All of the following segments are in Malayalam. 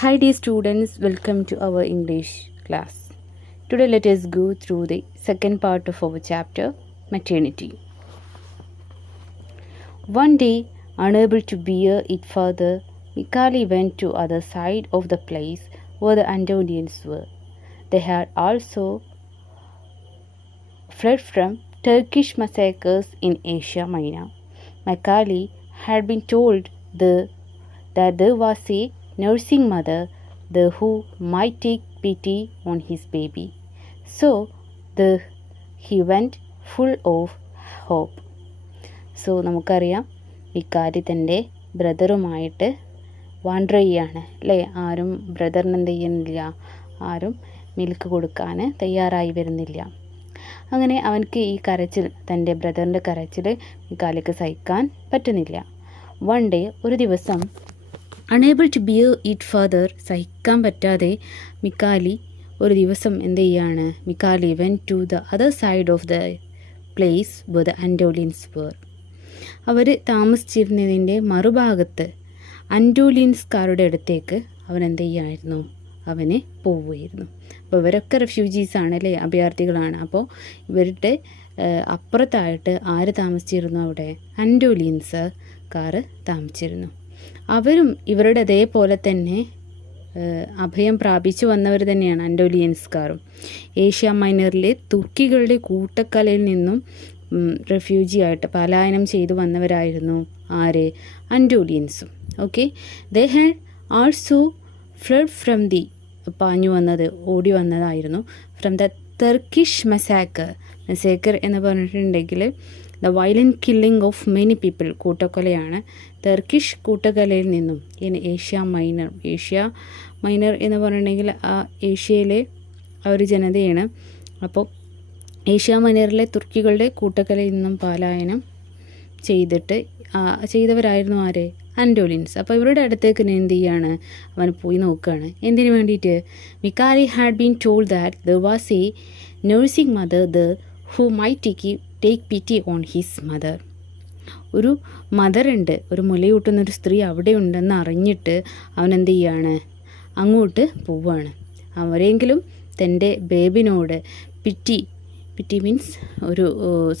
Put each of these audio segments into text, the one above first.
Hi dear students, welcome to our English class. Today let us go through the second part of our chapter, maternity. One day, unable to bear it further, Mikali went to other side of the place where the Antonians were. They had also fled from Turkish massacres in Asia Minor. Mikali had been told that there was a nursing mother there who might take pity on his baby. So he went full of hope. So നമുക്കറിയാം ഇക്കാര്യം തൻ്റെ ബ്രദറുമായിട്ട് വാണ്ടർ ചെയ്യാണ് അല്ലേ. ആരും ബ്രദറിന് എന്ത് ചെയ്യുന്നില്ല, ആരും മിൽക്ക് കൊടുക്കാൻ തയ്യാറായി വരുന്നില്ല. അങ്ങനെ അവനക്ക് ഈ കരച്ചിൽ, തൻ്റെ ബ്രദറിൻ്റെ കരച്ചിൽ മിക്കാലിക്ക് സഹിക്കാൻ പറ്റുന്നില്ല. വൺ ഡേ, ഒരു ദിവസം, unable to bear it further, സഹിക്കാൻ പറ്റാതെ മിക്കാലി ഒരു ദിവസം എന്ത് ചെയ്യാണ്, Mikali went to the other side of the place where the Anatolians were. അവർ താമസിച്ചിരുന്നതിൻ്റെ മറുഭാഗത്ത് അൻറ്റോലിയൻസ്കാരുടെ അടുത്തേക്ക് അവൻ എന്ത് ചെയ്യായിരുന്നു, അവന് പോവുമായിരുന്നു. അപ്പോൾ ഇവരൊക്കെ റെഫ്യൂജീസാണ് അല്ലേ, അഭയാർത്ഥികളാണ്. അപ്പോൾ ഇവരുടെ അപ്പുറത്തായിട്ട് ആര് താമസിച്ചിരുന്നു, അവിടെ അൻറ്റോലിയൻസുകാർ താമസിച്ചിരുന്നു. അവരും ഇവരുടെ അതേപോലെ തന്നെ അഭയം പ്രാപിച്ചു വന്നവർ തന്നെയാണ് അൻറ്റോലിയൻസ്കാരും. ഏഷ്യ മൈനറിലെ തുർക്കികളുടെ കൂട്ടക്കലയിൽ നിന്നും റെഫ്യൂജി ആയിട്ട് പലായനം ചെയ്തു വന്നവരായിരുന്നു ആര്, അൻറ്റോലിയൻസും. Okay, they had also fled from the, പാഞ്ഞു വന്നത്, ഓടി വന്നതായിരുന്നു, from the Turkish massacre. Massacre എന്ന് പറഞ്ഞിട്ടുണ്ടെങ്കിൽ the violent killing of many people, കൂട്ടക്കൊലയാണ്. ടർക്കിഷ് കൂട്ടക്കൊലയിൽ നിന്നും ഏഷ്യ മൈനർ എന്ന് പറഞ്ഞിട്ടുണ്ടെങ്കിൽ ആ ഏഷ്യയിലെ ആ ഒരു ജനതയാണ്. അപ്പോൾ ഏഷ്യ മൈനറിലെ തുർക്കികളുടെ കൂട്ടക്കൊലയിൽ നിന്നും പലായനം ചെയ്തവരായിരുന്നു ആര്, അൻറ്റോലിയൻസ്. അപ്പോൾ ഇവരുടെ അടുത്തേക്ക് എന്ത് ചെയ്യാണ്, അവൻ പോയി നോക്കുകയാണ്. എന്തിനു വേണ്ടിയിട്ട്, മിക്കാലി had been told that there was A nursing mother there who might take പിറ്റി on his mother. ഒരു മദറുണ്ട്, ഒരു മുലയൂട്ടുന്നൊരു സ്ത്രീ അവിടെ ഉണ്ടെന്ന് അറിഞ്ഞിട്ട് അവൻ എന്ത് ചെയ്യാണ്, അങ്ങോട്ട് പോവുകയാണ്. അവരെങ്കിലും തൻ്റെ ബേബിനോട് പിറ്റി മീൻസ് ഒരു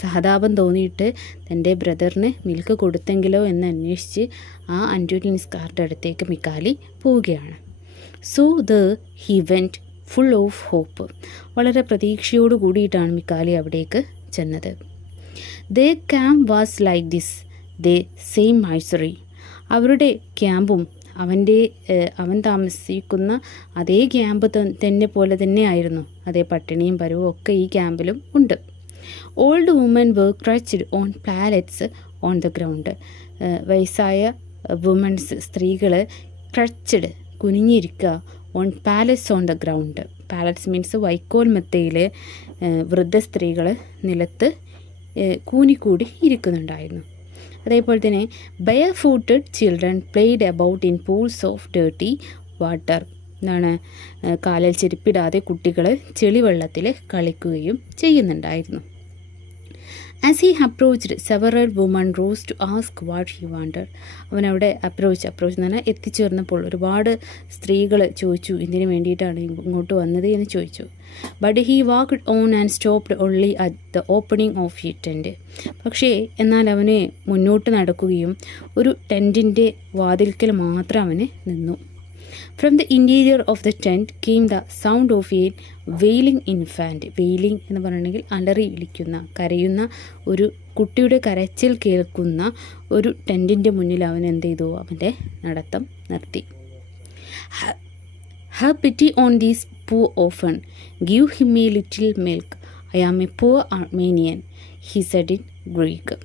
സഹതാപം തോന്നിയിട്ട് തൻ്റെ ബ്രദറിന് മിൽക്ക് കൊടുത്തെങ്കിലോ എന്ന് അന്വേഷിച്ച് ആ അൻറ്റോലിയൻസ്കാരുടെ അടുത്തേക്ക് മിക്കാലി പോവുകയാണ്. So he went full of hope. വളരെ പ്രതീക്ഷയോട് കൂടിയിട്ടാണ് മിക്കാലി അവിടേക്ക് ചെന്നത്. The camp was like this, the same nursery. അവരുടെ ക്യാമ്പും അവൻ താമസിക്കുന്ന അതേ ക്യാമ്പ് തന്നെ പോലെ തന്നെയായിരുന്നു. അതേ പട്ടിണിയും പരുവും ഒക്കെ ഈ ക്യാമ്പിലും ഉണ്ട്. Old woman were crouched on pallets on the ground. വയസ്സായ വുമൻസ്, സ്ത്രീകൾ, ക്രച്ച്ഡ് കുനിഞ്ഞിരിക്കുക, on pallets on the ground. Pallets means വൈക്കോൽ മെത്തയിൽ വൃദ്ധ സ്ത്രീകൾ നിലത്ത് കൂനിക്കൂടി ഇരിക്കുന്നുണ്ടായിരുന്നു. അതേപോലെ തന്നെ barefooted children played about in pools of dirty water. എന്താണ്, കാലിൽ ചെരുപ്പിടാതെ കുട്ടികൾ ചെളിവെള്ളത്തിൽ കളിക്കുകയും ചെയ്യുന്നുണ്ടായിരുന്നു. As he approached several woman rose to ask what he wanted. അവനവിടെ അപ്രോച്ച് എന്ന് പറഞ്ഞാൽ എത്തിച്ചേർന്നപ്പോൾ ഒരുപാട് സ്ത്രീകൾ ചോദിച്ചു എന്തിനു വേണ്ടിയിട്ടാണ് ഇങ്ങോട്ട് വന്നത് എന്ന് ചോദിച്ചു. But he walked on and stopped only at the opening of he tent. പക്ഷേ എന്നാൽ അവന് മുന്നോട്ട് നടക്കുകയും ഒരു ടെൻറ്റിൻ്റെ വാതിൽക്കൽ മാത്രം അവന് നിന്നു. From the interior of the tent came the sound of A vailing infant. Vailing എന്ന് പറഞ്ഞിട്ടുണ്ടെങ്കിൽ അലറി വിളിക്കുന്ന, കരയുന്ന ഒരു കുട്ടിയുടെ കരച്ചിൽ കേൾക്കുന്ന ഒരു ടെൻറ്റിൻ്റെ മുന്നിൽ അവൻ എന്ത് ചെയ്തു, അവൻ്റെ നടത്തം നിർത്തി. Have pity on these poor orphan, give him a little milk, I am a poor Armenian, he said in Greek.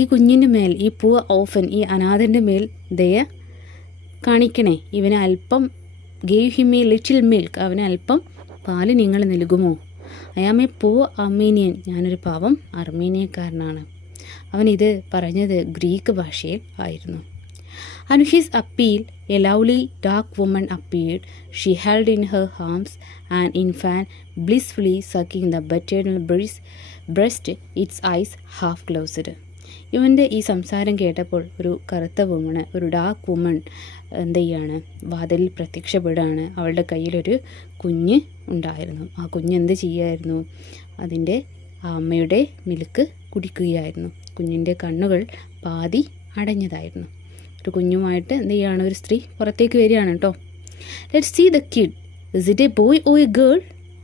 ഈ കുഞ്ഞിൻ്റെ മേൽ, ഈ പൂർ ഓഫൻ, ഈ അനാഥൻ്റെ മേൽ ദയ കാണിക്കണേ, ഇവന് അല്പം, gave him a little milk, അവന് അല്പം പാല് നിങ്ങൾ നൽകുമോ. I am a poor Armenian, ഞാനൊരു പാവം അർമേനിയക്കാരനാണ്. അവൻ ഇത് പറഞ്ഞത് ഗ്രീക്ക് ഭാഷയിൽ ആയിരുന്നു. On his appeal, a lovely dark woman appeared. She held in her arms an infant, blissfully sucking the maternal breast, its eyes half closed. ഇവൻ്റെ ഈ സംസാരം കേട്ടപ്പോൾ ഒരു കറുത്ത വുമണ്, ഒരു ഡാർക്ക് വുമൺ എന്ത് ചെയ്യാണ്, വാതിലിൽ പ്രത്യക്ഷപ്പെടുകയാണ്. അവളുടെ കയ്യിലൊരു കുഞ്ഞ് ഉണ്ടായിരുന്നു. ആ കുഞ്ഞ് എന്ത് ചെയ്യുമായിരുന്നു, അതിൻ്റെ അമ്മയുടെ മിൽക്ക് കുടിക്കുകയായിരുന്നു. കുഞ്ഞിൻ്റെ കണ്ണുകൾ പാതി അടഞ്ഞതായിരുന്നു. ഒരു കുഞ്ഞുമായിട്ട് എന്ത് ചെയ്യുകയാണ്, ഒരു സ്ത്രീ പുറത്തേക്ക് വരികയാണ് കേട്ടോ. Let's see the kid, is it a boy or a girl?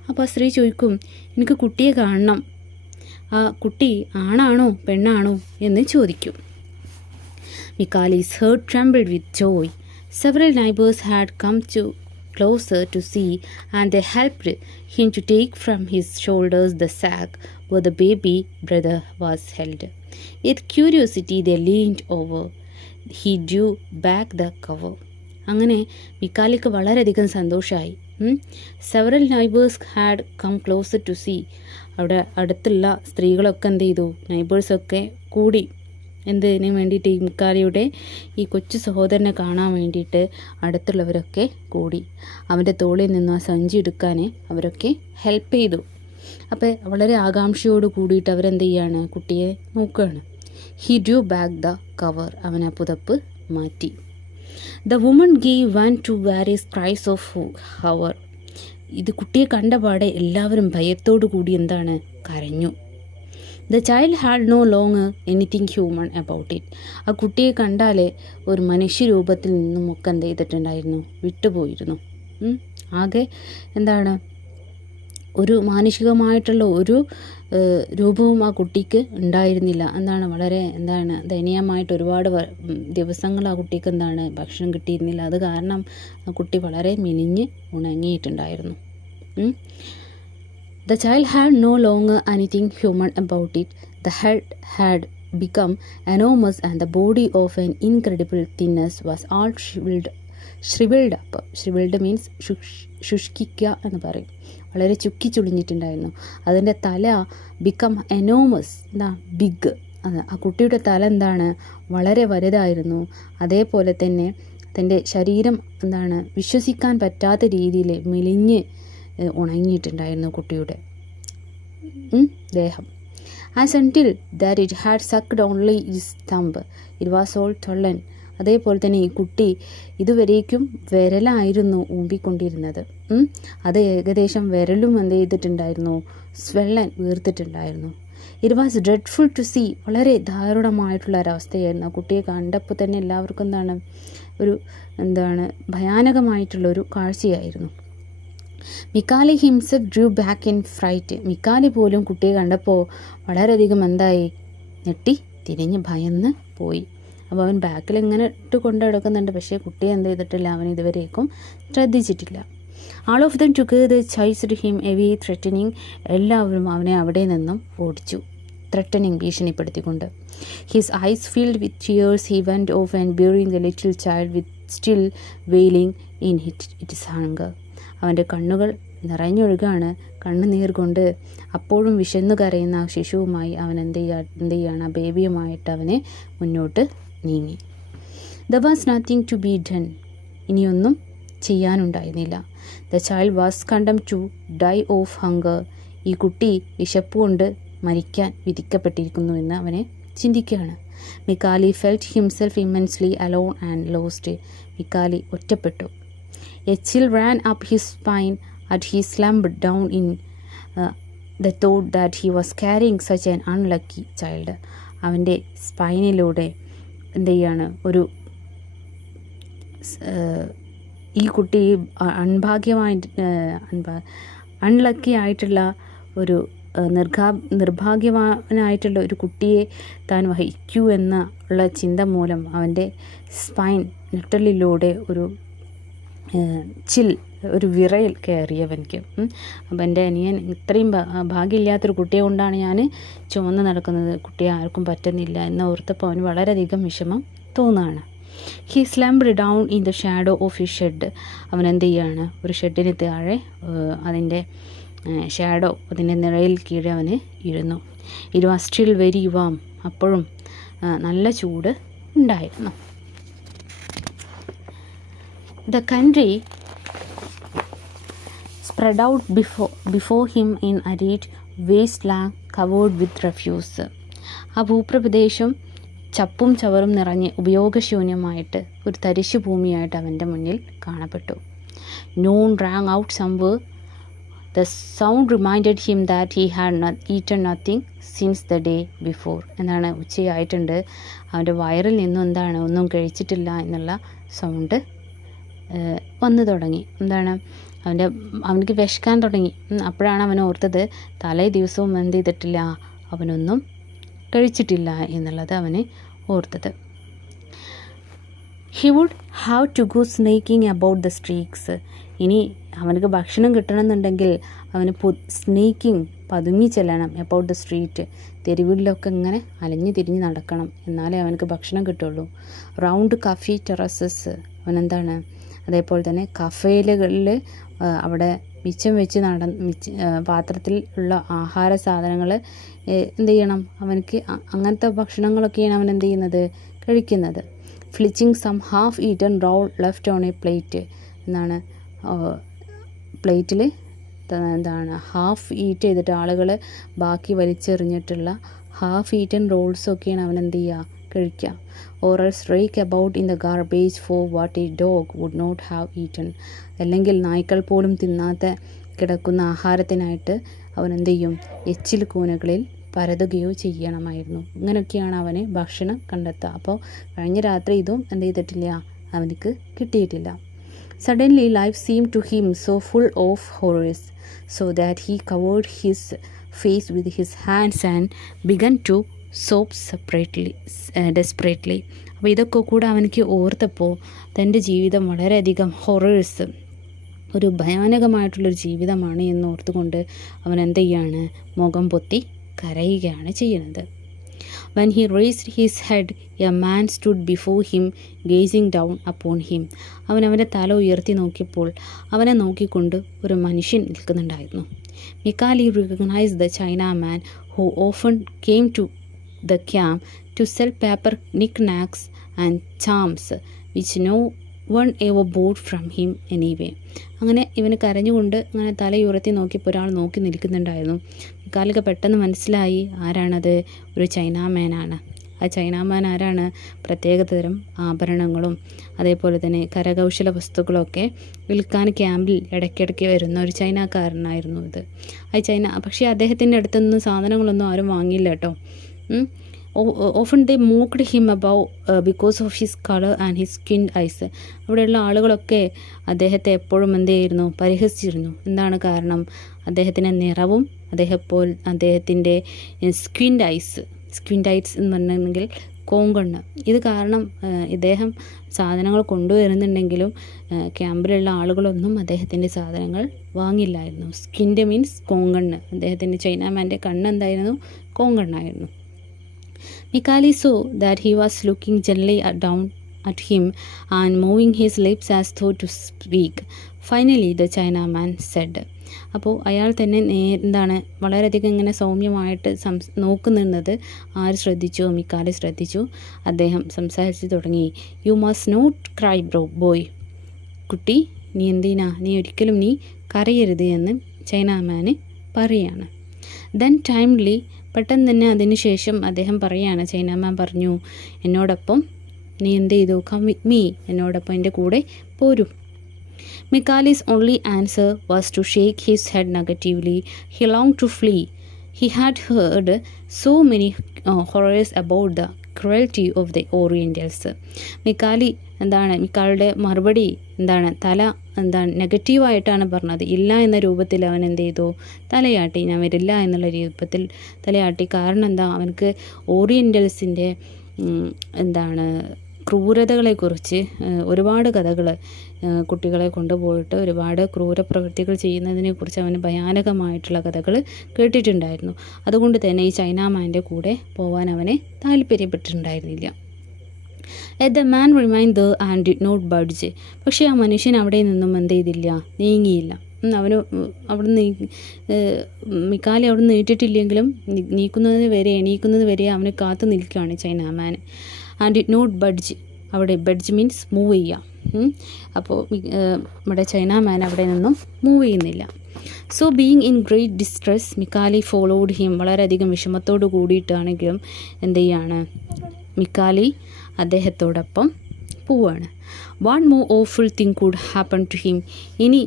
അപ്പോൾ ആ സ്ത്രീ ചോദിക്കും, എനിക്ക് കുട്ടിയെ കാണണം, ആ കുട്ടി ആണാണോ പെണ്ണാണോ എന്ന് ചോദിക്കും. Mikali's heart trembled with joy. Several neighbors had come closer to see, and they helped him to take from his shoulders the sack where the baby brother was held. With curiosity they leaned over. He drew back the cover. അങ്ങനെ മിക്കാലിക്ക് വളരെയധികം സന്തോഷമായി. Several neighbours had come closer to see. അവിടെ അടുത്തുള്ള സ്ത്രീകളൊക്കെ എന്ത് ചെയ്തു, നൈബേഴ്സൊക്കെ കൂടി എന്തിനു വേണ്ടിയിട്ട്, ഈ മിക്കാലിയുടെ ഈ കൊച്ചു സഹോദരനെ കാണാൻ വേണ്ടിയിട്ട് അടുത്തുള്ളവരൊക്കെ കൂടി. അവൻ്റെ തോളിൽ നിന്ന് ആ സഞ്ചി എടുക്കാൻ അവരൊക്കെ ഹെൽപ്പ് ചെയ്തു. അപ്പോൾ വളരെ ആകാംക്ഷയോട് കൂടിയിട്ട് അവരെന്ത് ചെയ്യാണ്, കുട്ടിയെ നോക്കുകയാണ്. He drew back the cover. അവൻ ആ പുതപ്പ് മാറ്റി. The woman gave one to various cries of horror. ഇത് കുട്ടിയെ കണ്ടപാടെ എല്ലാവരും ഭയത്തോടു കൂടി എന്താണ്, കരഞ്ഞു. The child had no longer anything human about it. ആ കുട്ടിയെ കണ്ടാലേ ഒരു മനുഷ്യരൂപത്തിൽ നിന്നുമൊക്കെ എന്ത് ചെയ്തിട്ടുണ്ടായിരുന്നു, വിട്ടുപോയിരുന്നു. ആകെ എന്താണ്, ഒരു മാനുഷികമായിട്ടുള്ള ഒരു രൂപവും ആ കുട്ടിക്ക് ഉണ്ടായിരുന്നില്ല. എന്താണ്, വളരെ എന്താണ് ദയനീയമായിട്ട് ഒരുപാട് ദിവസങ്ങൾ ആ കുട്ടിക്ക് എന്താണ്, ഭക്ഷണം കിട്ടിയിരുന്നില്ല. അത് കാരണം ആ കുട്ടി വളരെ മെലിഞ്ഞ് ഉണങ്ങിയിട്ടുണ്ടായിരുന്നു. The child had no longer anything human about it. The head had become enormous and the body of an incredible thinness was all shriveled up. Shriveled means ശുഷ്കിക്കുക എന്ന് പറയും. വളരെ ചുക്കി ചുളിഞ്ഞിട്ടുണ്ടായിരുന്നു. അതിൻ്റെ തല ബിക്കം എനോമസ്, എന്താ ബിഗ്. ആ കുട്ടിയുടെ തല എന്താണ്, വളരെ വലുതായിരുന്നു. അതേപോലെ തന്നെ തൻ്റെ ശരീരം എന്താണ്, വിശ്വസിക്കാൻ പറ്റാത്ത രീതിയിൽ മെലിഞ്ഞ് ഉണങ്ങിയിട്ടുണ്ടായിരുന്നു കുട്ടിയുടെ ദേഹം. As until that it had sucked only its thumb it was all swollen. അതേപോലെ തന്നെ ഈ കുട്ടി ഇതുവരേക്കും വിരലായിരുന്നു ഊമ്പിക്കൊണ്ടിരുന്നത്. അത് ഏകദേശം വിരലും എന്ത് ചെയ്തിട്ടുണ്ടായിരുന്നു, സ്വെള്ളൻ വീർത്തിട്ടുണ്ടായിരുന്നു. It was dreadful to see. വളരെ ദാരുണമായിട്ടുള്ള ഒരവസ്ഥയായിരുന്നു. ആ കുട്ടിയെ കണ്ടപ്പോൾ തന്നെ എല്ലാവർക്കും എന്താണ്, ഒരു എന്താണ് ഭയാനകമായിട്ടുള്ളൊരു കാഴ്ചയായിരുന്നു. മിക്കാലി himself Drew back in freight. മിക്കാലി പോലും കുട്ടിയെ കണ്ടപ്പോൾ വളരെയധികം എന്തായി, ഞെട്ടി തിരിഞ്ഞ് ഭയന്ന് പോയി. അപ്പോൾ അവൻ ബാക്കിൽ ഇങ്ങനെ ഇട്ട് കൊണ്ട് കിടക്കുന്നുണ്ട്, പക്ഷേ കുട്ടിയെ എന്ത് ചെയ്തിട്ടില്ല, അവൻ ഇതുവരേക്കും ശ്രദ്ധിച്ചിട്ടില്ല. All of them together chased him away threatening. എല്ലാവരും അവനെ അവിടെ നിന്നും ഓടിച്ചു, ത്രെറ്റനിങ് ഭീഷണിപ്പെടുത്തിക്കൊണ്ട്. His eyes filled with tears he went off and bearing the little child with still wailing in its hunger. അവൻ്റെ കണ്ണുകൾ നിറഞ്ഞൊഴുകാണ്, കണ്ണുനീർ കൊണ്ട് അപ്പോഴും വിശന്നു കരയുന്ന ആ ശിശുവുമായി അവൻ എന്ത് ചെയ്യാണ്, ആ ബേബിയുമായിട്ട് അവനെ മുന്നോട്ട് നീങ്ങി. There was nothing to be done. ഇനിയൊന്നും ചെയ്യാനുണ്ടായിരുന്നില്ല. The child was condemned to die of hunger. ഈ കുട്ടി വിശപ്പുകൊണ്ട് മരിക്കാൻ വിധിക്കപ്പെട്ടിരിക്കുന്നു എന്ന് അവനെ ചിന്തിക്കുകയാണ്. Mikali felt himself immensely alone and lost. Mikali ഒറ്റപ്പെട്ടു. A chill ran up his spine as he slumped down in the thought that he was carrying such an unlucky child. അവൻ്റെ സ്പൈനിലൂടെ എന്ത് ചെയ്യാണ്, ഒരു ഈ കുട്ടി അൺലക്കി ആയിട്ടുള്ള ഒരു നിർഭാഗ്യവാനായിട്ടുള്ള ഒരു കുട്ടിയെ താൻ വഹിക്കൂ എന്നുള്ള ചിന്ത മൂലം അവൻ്റെ സ്പൈൻ നെട്ടലിലൂടെ ഒരു ഒരു വിറയൽ കയറിയവനിക്ക്. അപ്പം എൻ്റെ അനിയൻ ഇത്രയും ഭാഗ്യമില്ലാത്തൊരു കുട്ടിയെ കൊണ്ടാണ് ഞാൻ ചുമന്ന് നടക്കുന്നത്, കുട്ടിയെ ആർക്കും പറ്റുന്നില്ല എന്ന് ഓർത്തപ്പോൾ അവന് വളരെയധികം വിഷമം തോന്നുകയാണ്. He slumped down in the shadow of his shed. അവൻ എന്ത് ചെയ്യുകയാണ്, ഒരു ഷെഡിന് താഴെ അതിൻ്റെ ഷാഡോ, അതിൻ്റെ നിഴയിൽ കീഴെ അവന് ഇരുന്നു. It was still very warm. അപ്പോഴും നല്ല ചൂട് ഉണ്ടായിരുന്നു. The country spread out before him in arid wasteland covered with refuse. ആ ഭൂപ്രദേശം ചപ്പും ചവറും നിറഞ്ഞ് ഉപയോഗശൂന്യമായിട്ട് ഒരു തരിശു ഭൂമിയായിട്ട് അവൻ്റെ മുന്നിൽ കാണപ്പെട്ടു. Noon rang out somewhere. The sound reminded him that he had eaten nothing since the day before. എന്താണ്, ഉച്ചയായിട്ടുണ്ട്, അവൻ്റെ വയറിൽ നിന്നും എന്താണ് ഒന്നും കഴിച്ചിട്ടില്ല എന്നുള്ള സൗണ്ട് വന്നു തുടങ്ങി. എന്താണ്, അവനക്ക് വിശക്കാൻ തുടങ്ങി. അപ്പോഴാണ് അവൻ ഓർത്തത് തലേ ദിവസവും എന്ത് ചെയ്തിട്ടില്ല, അവനൊന്നും കഴിച്ചിട്ടില്ല എന്നുള്ളത് അവന് ഓർത്തത്. He would have to go sneaking about the streets. ഇനി അവനക്ക് ഭക്ഷണം കിട്ടണമെന്നുണ്ടെങ്കിൽ അവന് സ്നീക്കിങ് പതുങ്ങി ചെല്ലണം. അബൌട്ട് ദ സ്ട്രീറ്റ്, തെരുവിലൊക്കെ ഇങ്ങനെ അലഞ്ഞു തിരിഞ്ഞ് നടക്കണം, എന്നാലേ അവനക്ക് ഭക്ഷണം കിട്ടുള്ളൂ. റൗണ്ട് കഫേ ടെറസസ്, അവനെന്താണ് അതേപോലെ തന്നെ കഫേലുകളിൽ അവിടെ മിച്ചം വെച്ച് പാത്രത്തിൽ ഉള്ള ആഹാര സാധനങ്ങൾ എന്ത് ചെയ്യണം, അവനക്ക് അങ്ങനത്തെ ഭക്ഷണങ്ങളൊക്കെയാണ് അവൻ എന്ത് ചെയ്യുന്നത്, കഴിക്കുന്നത്. Filching some half eaten roll left on a plate, എന്നാണ് പ്ലേറ്റിൽ എന്താണ് ഹാഫ് ഈറ്റ് ചെയ്തിട്ട് ആളുകൾ ബാക്കി വലിച്ചെറിഞ്ഞിട്ടുള്ള ഹാഫ് ഈറ്റൺ റോൾസൊക്കെയാണ് അവൻ എന്ത് ചെയ്യുക, കഴിക്കുക. Or else rake about in the garbage for what a dog would not have eaten, അല്ലെങ്കിൽ നായ്ക്കൾ പോലും തിന്നാത്ത കിടക്കുന്ന ആഹാരത്തിനായിട്ട് അവൻ എന്ത് ചെയ്യും, എച്ചിൽ കൂനകളിൽ പരതുകയോ ചെയ്യണമായിരുന്നു. ഇങ്ങനെയൊക്കെയാണ് അവന് ഭക്ഷണം കണ്ടെത്തുക. അപ്പോൾ കഴിഞ്ഞ രാത്രി ഇതും എന്ത് ചെയ്തിട്ടില്ല, അവനക്ക് കിട്ടിയിട്ടില്ല. Suddenly life seemed to him so full of horrors, so that he covered his face with his hands and began to sob desperately. അപ്പോൾ ഇതൊക്കെ കൂടെ അവനക്ക് ഓർത്തപ്പോൾ തൻ്റെ ജീവിതം വളരെയധികം ഹൊറേഴ്സ്, ഒരു ഭയാനകമായിട്ടുള്ളൊരു ജീവിതമാണ് എന്ന് ഓർത്തുകൊണ്ട് അവൻ എന്ത് ചെയ്യാണ്, മുഖം പൊത്തി കരയുകയാണ് ചെയ്യുന്നത്. When he raised his head, a man stood before him, gazing down upon him. അവൻ്റെ തല ഉയർത്തി നോക്കിയപ്പോൾ അവനെ നോക്കിക്കൊണ്ട് ഒരു മനുഷ്യൻ നിൽക്കുന്നുണ്ടായിരുന്നു. Mikali recognized the Chinaman who often came to the camp to sell paper knickknacks and charms, which no one ever bought from him anyway. അങ്ങനെ ഇവന് കരഞ്ഞുകൊണ്ട് അങ്ങനെ തല ഉയർത്തി നോക്കിയപ്പോൾ ഒരാൾ നോക്കി നിൽക്കുന്നുണ്ടായിരുന്നു. മിക്കാലിക്ക് പെട്ടെന്ന് മനസ്സിലായി ആരാണത്, ഒരു ചൈനാമാനാണ്. ആ ചൈനാമാൻ ആരാണ്, പ്രത്യേകതരം ആഭരണങ്ങളും അതേപോലെ തന്നെ കരകൗശല വസ്തുക്കളൊക്കെ വിൽക്കാൻ ക്യാമ്പിൽ ഇടയ്ക്കിടയ്ക്ക് വരുന്ന ഒരു ചൈനക്കാരനായിരുന്നു ഇത്. പക്ഷേ അദ്ദേഹത്തിൻ്റെ അടുത്തൊന്നും സാധനങ്ങളൊന്നും ആരും വാങ്ങിയില്ല കേട്ടോ. often they mocked him about because of his color and his skinned eyes. അവിടെയുള്ള ആളുകളൊക്കെ അദ്ദേഹത്തെ എപ്പോഴും എന്ത് ചെയ്യുന്നു, പരിഹസിച്ചിരുന്നു. എന്താണ് കാരണം, അദ്ദേഹത്തിൻ്റെ നിറവും അദ്ദേഹത്തിൻ്റെ സ്കിൻഡ് ഐസ് എന്ന് പറഞ്ഞിട്ടുണ്ടെങ്കിൽ കോങ്കണ്ണ്, ഇത് കാരണം ഇദ്ദേഹം സാധനങ്ങൾ കൊണ്ടുവരുന്നുണ്ടെങ്കിലും ക്യാമ്പിലുള്ള ആളുകളൊന്നും അദ്ദേഹത്തിൻ്റെ സാധനങ്ങൾ വാങ്ങില്ലായിരുന്നു. സ്കിൻഡ് മീൻസ് കോങ്കണ്ണ്, അദ്ദേഹത്തിൻ്റെ ചൈനാമാൻ്റെ കണ്ണ് എന്തായിരുന്നു, കോങ്കണ്ണായിരുന്നു. Mikali saw that he was looking gently down at him and moving his lips as though to speak. Finally the Chinaman said. അപ്പോൾ അയാൾ തന്നെ എന്താണ് വളരെയധികം ഇങ്ങനെ സൗമ്യമായിട്ട് നോക്കുന്നത് ആര് ശ്രദ്ധിച്ചു, മിക്കാലി ശ്രദ്ധിച്ചു. അദ്ദേഹം സംസാരിച്ചു തുടങ്ങി. You must not cry boy, കുട്ടി നീ ഒരിക്കലും കരയരുത് എന്ന് ചൈനാമാന് പറയാണ്. ദെൻ ടൈംലി, പെട്ടെന്ന് തന്നെ അതിന് ശേഷം അദ്ദേഹം പറയാണ്, ചൈനാമാൻ പറഞ്ഞു, എന്നോടൊപ്പം നീ എന്ത് ചെയ്തു, കം വിത്ത് മീ, എന്നോടൊപ്പം എൻ്റെ കൂടെ പോരൂ. Mikali's only answer was to shake his head negatively. He longed to flee. He had heard so many horrors about the cruelty of the Orientals. മിക്കാലിയുടെ മറുപടി നെഗറ്റീവായിട്ടാണ് പറഞ്ഞത്. ഇല്ല എന്ന രൂപത്തിൽ അവൻ എന്ത് ചെയ്തു, തലയാട്ടി. ഞാൻ വരില്ല എന്നുള്ള രൂപത്തിൽ തലയാട്ടി. കാരണം അവനക്ക് ഓറിയൻ്റൽസിൻ്റെ ക്രൂരതകളെക്കുറിച്ച് ഒരുപാട് കഥകൾ, കുട്ടികളെ കൊണ്ടുപോയിട്ട് ഒരുപാട് ക്രൂരപ്രവൃത്തികൾ ചെയ്യുന്നതിനെക്കുറിച്ച് അവന് ഭയാനകമായിട്ടുള്ള കഥകൾ കേട്ടിട്ടുണ്ടായിരുന്നു. അതുകൊണ്ട് തന്നെ ഈ ചൈനാമാൻ്റെ കൂടെ പോകാൻ അവനെ താല്പര്യപ്പെട്ടിട്ടുണ്ടായിരുന്നില്ല. Let the man remain there and did not budge. പക്ഷേ ആ മനുഷ്യൻ അവിടെ നിന്നും എന്ത് ചെയ്തില്ല, നീങ്ങിയില്ല. അവന് അവിടുന്ന് മിക്കാലി അവിടെ നിന്ന് നീട്ടിട്ടില്ലെങ്കിലും എണീക്കുന്നത് വരെ അവന് കാത്തു നിൽക്കുകയാണ് Chinaman. And did not budge, അവിടെ ബഡ്ജ് മീൻസ് മൂവ് ചെയ്യുക. അപ്പോൾ നമ്മുടെ ചൈനാമാൻ അവിടെ നിന്നും മൂവ് ചെയ്യുന്നില്ല. So being in great distress, Mikali followed him. വളരെയധികം വിഷമത്തോട് കൂടിയിട്ടാണെങ്കിലും എന്ത് ചെയ്യാണ്, മിക്കാലി അദ്ദേഹത്തോടൊപ്പം പോവാണ്. What more awful thing could happen to him. ഇനി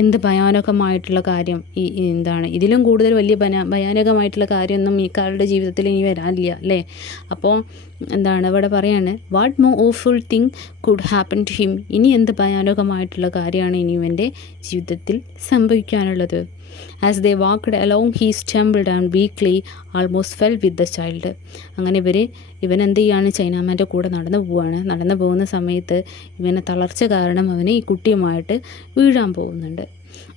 എന്ത് ഭയാനകമായിട്ടുള്ള കാര്യം എന്താണ്, ഇതിലും കൂടുതൽ വലിയ ഭയാനകമായിട്ടുള്ള കാര്യമൊന്നും മിക്കാലിയുടെ ജീവിതത്തിൽ ഇനി വരാനില്ല അല്ലേ. അപ്പോൾ എന്താണ് ഇവിടെ പറയാണ്, what more awful thing could happen to him. ഇനി എന്ത് ഭയാനകമായിട്ടുള്ള കാര്യമാണ് ഇനി ഇവൻ്റെ ജീവിതത്തിൽ സംഭവിക്കാനുള്ളത്. As they walked along he stumbled and weakly almost fell with the child. അങ്ങനെ ഇവൻ എന്ത് ചെയ്യാണ്, ചൈനാമാൻ്റെ കൂടെ നടന്നു പോകുന്ന സമയത്ത് ഇവനെ തളർച്ച കാരണം അവന് ഈ കുട്ടിയുമായിട്ട് വീഴാൻ പോകുന്നുണ്ട്.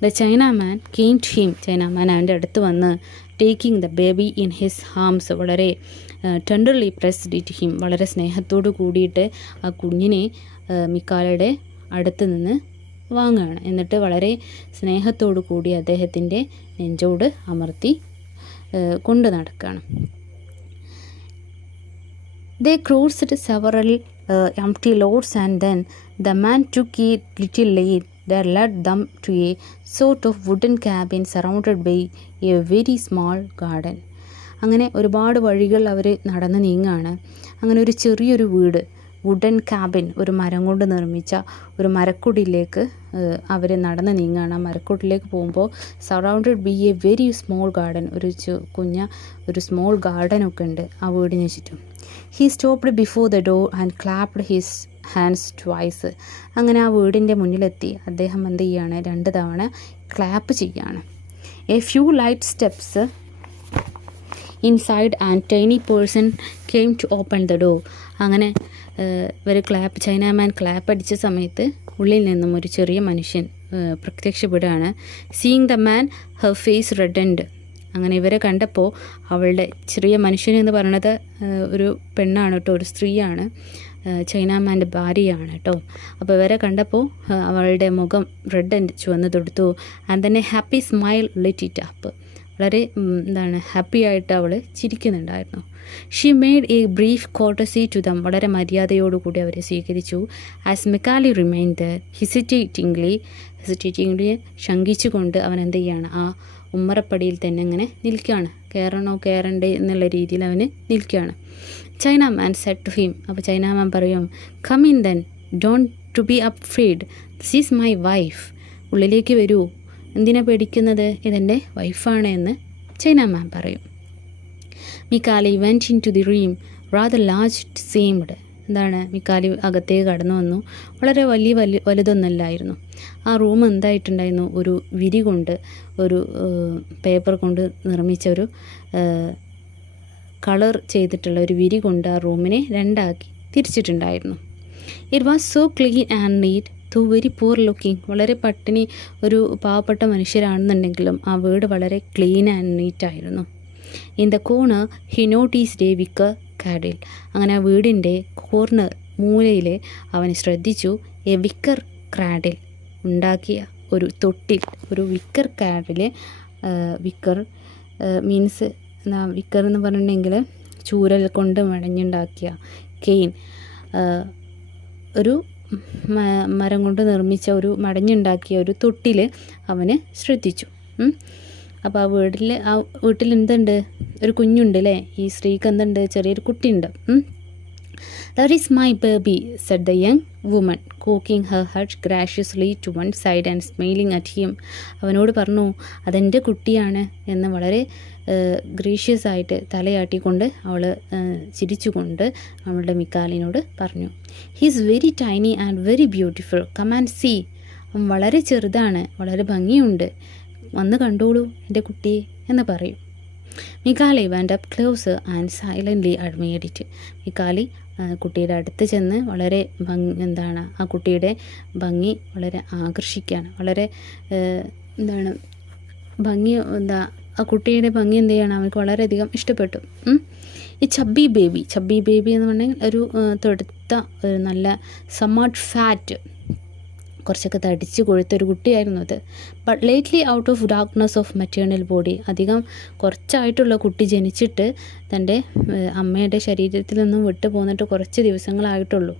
The Chinaman came to him. Chinaman അവൻ്റെ അടുത്ത് വന്ന് taking the baby in his arms, വളരെ ടെൻഡർലി പ്രസ്ഡ് ടു ഹിം, വളരെ സ്നേഹത്തോട് കൂടിയിട്ട് ആ കുഞ്ഞിനെ മിക്കാലയുടെ അടുത്ത് നിന്ന് വാങ്ങുകയാണ്. എന്നിട്ട് വളരെ സ്നേഹത്തോടു കൂടി അദ്ദേഹത്തിൻ്റെ നെഞ്ചോട് അമർത്തി കൊണ്ട് നടക്കുകയാണ്. They crossed several empty lots and then the man took a little lead that led them to a sort of wooden cabin surrounded by a very small garden. അങ്ങനെ ഒരുപാട് വഴികൾ അവർ നടന്ന് നീങ്ങുകയാണ്. അങ്ങനെ ഒരു ചെറിയൊരു വീട്, വുഡൻ ക്യാബിൻ, ഒരു മരം കൊണ്ട് നിർമ്മിച്ച ഒരു മരക്കുടിലേക്ക് അവർ നടന്ന് നീങ്ങുകയാണ്. ആ മരക്കുടിലേക്ക് പോകുമ്പോൾ surrounded B A very small garden, ഒരു സ്മോൾ ഗാർഡനൊക്കെ ഉണ്ട് ആ വീടിന് ചുറ്റും. He stopped before the door and clapped his hands twice. അങ്ങനെ ആ വീടിൻ്റെ മുന്നിലെത്തി അദ്ദേഹം എന്ത് ചെയ്യുകയാണ്, 2 തവണ ക്ലാപ്പ് ചെയ്യുകയാണ്. A few light steps inside and tiny person came to open the door. അങ്ങനെ ചൈനാമാൻ ക്ലാപ്പ് അടിച്ച സമയത്ത് ഉള്ളിൽ നിന്നും ഒരു ചെറിയ മനുഷ്യൻ പ്രത്യക്ഷപ്പെടുകയാണ്. Seeing the man her face reddened. അങ്ങനെ ഇവരെ കണ്ടപ്പോൾ അവളുടെ ചെറിയ മനുഷ്യൻ എന്ന് പറയുന്നത് ഒരു പെണ്ണാണ് കേട്ടോ, ഒരു സ്ത്രീയാണ്, ചൈനാമാൻ്റെ ഭാര്യയാണ് കേട്ടോ. അപ്പോൾ ഇവരെ കണ്ടപ്പോൾ അവളുടെ മുഖം റെഡ് ചുവന്ന് തൊടുത്തു. ആൻഡ് തന്നെ happy smile lit it up. വളരെ ഹാപ്പി ആയിട്ട് അവൾ ചിരിക്കുന്നുണ്ടായിരുന്നു. She made a brief courtesy to them. വളരെ മര്യാദയോടുകൂടി അവരെ സ്വീകരിച്ചു. ആസ് മിക്കാലി റിമൈൻഡ് ഹെസിറ്റേറ്റിംഗ്ലി ശങ്കിച്ചുകൊണ്ട് അവൻ എന്ത് ചെയ്യാണ്, ആ ഉമ്മറപ്പടിയിൽ തന്നെ ഇങ്ങനെ നിൽക്കുകയാണ്. കയറണ്ടേ എന്നുള്ള രീതിയിൽ അവന് നിൽക്കുകയാണ്. Chinaman said to him. അപ്പോൾ ചൈനാമാൻ പറയും, come in then, don't to be afraid, this is my wife. ഉള്ളിലേക്ക് വരൂ, എന്തിനാ പേടിക്കുന്നത്, ഇതെൻ്റെ വൈഫാണ് എന്ന് ചൈനാമാൻ പറയും. Mikali went into the room rather large seemed. Mikali അകത്തേക്ക് കടന്നു വന്നു. വളരെ വലുതൊന്നല്ലായിരുന്നു. ആ റൂം എന്തായിട്ടുണ്ടായിരുന്നു, ഒരു വിരി കൊണ്ട്, ഒരു പേപ്പർ കൊണ്ട് നിർമ്മിച്ച ഒരു കളർ ചെയ്തിട്ടുള്ള ഒരു വിരി കൊണ്ട് ആ റൂമിനെ 2ആക്കി തിരിച്ചിട്ടുണ്ടായിരുന്നു. It was so clean and neat though very poor looking. വളരെ ഒരു പാവപ്പെട്ട മനുഷ്യരാണെന്നുണ്ടെങ്കിലും ആ വീട് വളരെ ക്ലീൻ ആൻഡ് നീറ്റായിരുന്നു. In the corner he noticed a wicker cradle. അങ്ങനെ ആ വീടിൻ്റെ കോർണർ മൂലയിൽ അവൻ ശ്രദ്ധിച്ചു എ വിക്കർ ക്രാഡിൽ, ഉണ്ടാക്കിയ ഒരു തൊട്ടിൽ, ഒരു വിക്കർ കാഡിൽ. വിക്കർ മീൻസ് വിക്കർ എന്ന് പറഞ്ഞിട്ടുണ്ടെങ്കിൽ ചൂരൽ കൊണ്ട് മെടഞ്ഞുണ്ടാക്കിയ കെയിൻ, ഒരു മരം കൊണ്ട് നിർമ്മിച്ച ഒരു മടഞ്ഞുണ്ടാക്കിയ ഒരു തൊട്ടിൽ അവന് ശ്രദ്ധിച്ചു. അപ്പോൾ ആ വീട്ടിൽ എന്തുണ്ട്, ഒരു കുഞ്ഞുണ്ട് അല്ലേ, ഈ സ്ത്രീക്ക് എന്തുണ്ട്, ചെറിയൊരു കുട്ടിയുണ്ട്. That is my baby, said the young woman, cocking her head graciously to one side and smiling at him. അവനോട് പറഞ്ഞു, അതെൻ്റെ കുട്ടിയാണ് എന്ന് വളരെ ഗ്രേഷ്യസ് ആയിട്ട് തലയാട്ടിക്കൊണ്ട് അവൾ ചിരിച്ചുകൊണ്ട് അവളുടെ മിക്കാലിനോട് പറഞ്ഞു. He is very tiny and very beautiful, come and see. അവൻ വളരെ ചെറുതാണ്, വളരെ ഭംഗിയുണ്ട്, വന്ന് കണ്ടോളൂ എൻ്റെ കുട്ടിയെ എന്ന് പറയും. മിക്കാലി went up closer and silently admired it. മിക്കാലി കുട്ടിയുടെ അടുത്ത് ചെന്ന് വളരെ ആ കുട്ടിയുടെ ഭംഗി വളരെ ആകർഷിക്കുകയാണ്. വളരെ ആ കുട്ടിയുടെ ഭംഗി എന്ത് ചെയ്യണം, അവർക്ക് വളരെയധികം ഇഷ്ടപ്പെട്ടു. ഈ ചബ്ബി ബേബി എന്ന് പറഞ്ഞാൽ ഒരു തൊടുത്ത ഒരു നല്ല സമാർട്ട് ഫാറ്റ്, കുറച്ചൊക്കെ തടിച്ച് കൊഴുത്തൊരു കുട്ടിയായിരുന്നു അത്. But lately out of darkness of maternal body. അധികം കുറച്ചായിട്ടുള്ള കുട്ടി ജനിച്ചിട്ട് തൻ്റെ അമ്മയുടെ ശരീരത്തിൽ നിന്നും വിട്ടു പോന്നിട്ട് കുറച്ച് ദിവസങ്ങളായിട്ടുള്ളൂ.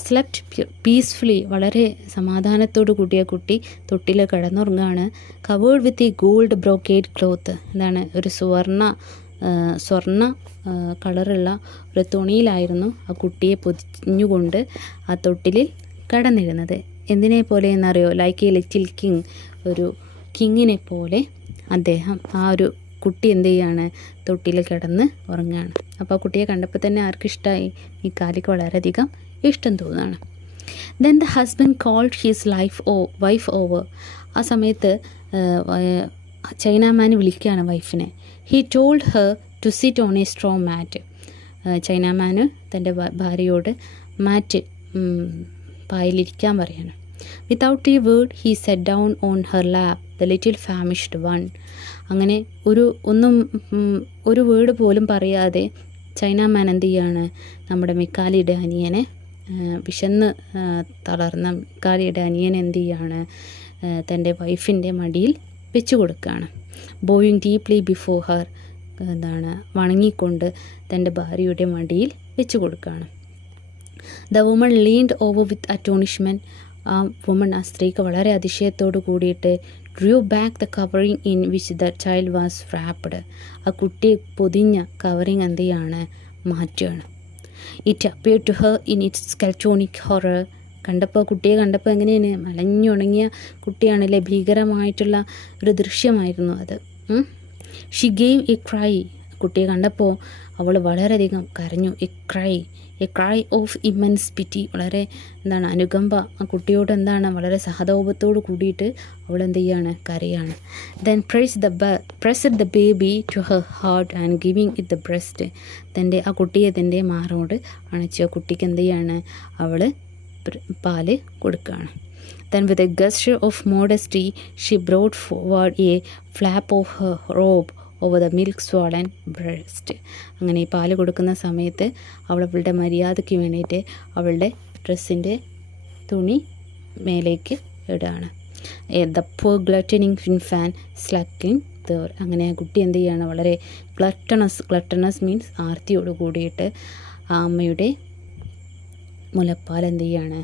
സ്ലെപ്റ്റ് പീസ്ഫുള്ളി, വളരെ സമാധാനത്തോടു കൂടിയ കുട്ടി തൊട്ടിൽ കിടന്നുറങ്ങുകയാണ്. Covered with a gold brocade cloth. ഒരു സുവർണ്ണ സ്വർണ്ണ കളറുള്ള ഒരു തുണിയിലായിരുന്നു ആ കുട്ടിയെ പൊതിഞ്ഞുകൊണ്ട് ആ തൊട്ടിലിൽ കടന്നിരുന്നത്. എന്തിനെ പോലെ എന്നറിയോ? ലൈക്ക് എ ലിറ്റിൽ കിങ്, ഒരു കിങ്ങിനെ പോലെ അദ്ദേഹം ആ ഒരു കുട്ടി എന്ത് ചെയ്യാണ്, തൊട്ടിയിൽ കിടന്ന് ഉറങ്ങുകയാണ്. അപ്പോൾ ആ കുട്ടിയെ കണ്ടപ്പോൾ തന്നെ ആർക്കിഷ്ടമായി? മിക്കാലിക്ക് വളരെയധികം ഇഷ്ടം തോന്നുകയാണ്. Then the husband called his wife over. ആ സമയത്ത് ചൈനാമാൻ വിളിക്കുകയാണ് വൈഫിനെ. He told her to sit on a straw mat. ചൈനാമാന് തൻ്റെ ഭാര്യയോട് മാറ്റ് പായലിരിക്കാൻ പറയാണ്. Without a word he set down on her lap the little famished one. അങ്ങനെ ഒരു വേർഡ് പോലും പറയാതെ ചൈനാമാൻ എന്ത് ചെയ്യാണ്, നമ്മുടെ മിക്കാലിയുടെ അനിയനെ, വിശന്ന് തളർന്ന മിക്കാലിയുടെ അനിയനെ എന്ത് ചെയ്യാണ്, തൻ്റെ വൈഫിൻ്റെ മടിയിൽ വെച്ച് കൊടുക്കുകയാണ്. ബോയിങ് ഡീപ്ലി ബിഫോർ ഹർ, വണങ്ങിക്കൊണ്ട് തൻ്റെ ഭാര്യയുടെ മടിയിൽ വെച്ച് കൊടുക്കുകയാണ്. The woman leaned over with astonishment. ആ സ്ത്രീക്ക് വളരെ അതിശയത്തോട് കൂടിയിട്ട് drew back the covering in which the child was wrapped. ആ കുട്ടിയെ പൊതിഞ്ഞ കവറിങ് എന്ത് ചെയ്യാണ്, മാറ്റുകയാണ്. It appear to her in its skeletonic horror. കുട്ടിയെ കണ്ടപ്പോൾ എങ്ങനെയാണ്, മലഞ്ഞുണങ്ങിയ കുട്ടിയാണല്ലേ, ഭീകരമായിട്ടുള്ള ഒരു ദൃശ്യമായിരുന്നു അത്. She gave a cry. കുട്ടിയെ കണ്ടപ്പോൾ അവൾ വളരെയധികം കരഞ്ഞു. A cry of immense pity. വളരെ അനുകമ്പ. ആ കുട്ടിയോട് വളരെ സഹതാപത്തോട് കൂടിയിട്ട് അവൾ എന്ത് ചെയ്യാണ്, കരയാണ്. Then pressed the baby to her heart and giving it the breast. ആ കുട്ടിയെ തൻ്റെ മാറോട് അണച്ച് ആ കുട്ടിക്ക് എന്ത് ചെയ്യാണ്, അവൾ പാല് കൊടുക്കുകയാണ്. Then with a gesture of modesty, she brought forward a flap of her robe over the milk-swollen breast. അങ്ങനെ ഈ പാല് കൊടുക്കുന്ന സമയത്ത് അവളുടെ മര്യാദയ്ക്ക് വേണ്ടിയിട്ട് അവളുടെ ഡ്രസ്സിൻ്റെ തുണി മേലേക്ക് ഇടുകയാണ്. The poor gluttoning infant slugging there. അങ്ങനെ ആ കുട്ടി എന്ത് ചെയ്യാണ്, വളരെ ഗ്ലട്ടണസ് മീൻസ് ആർത്തിയോട് കൂടിയിട്ട് ആ അമ്മയുടെ മുലപ്പാൽ എന്ത് ചെയ്യാണ്,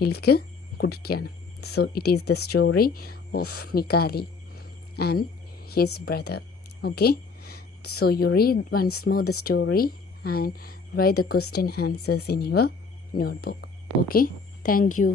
milk കുടിക്കുകയാണ്. So it is the story of Mikali and his brother. Okay, so you read once more the story and write the question answers in your notebook. Okay, thank you.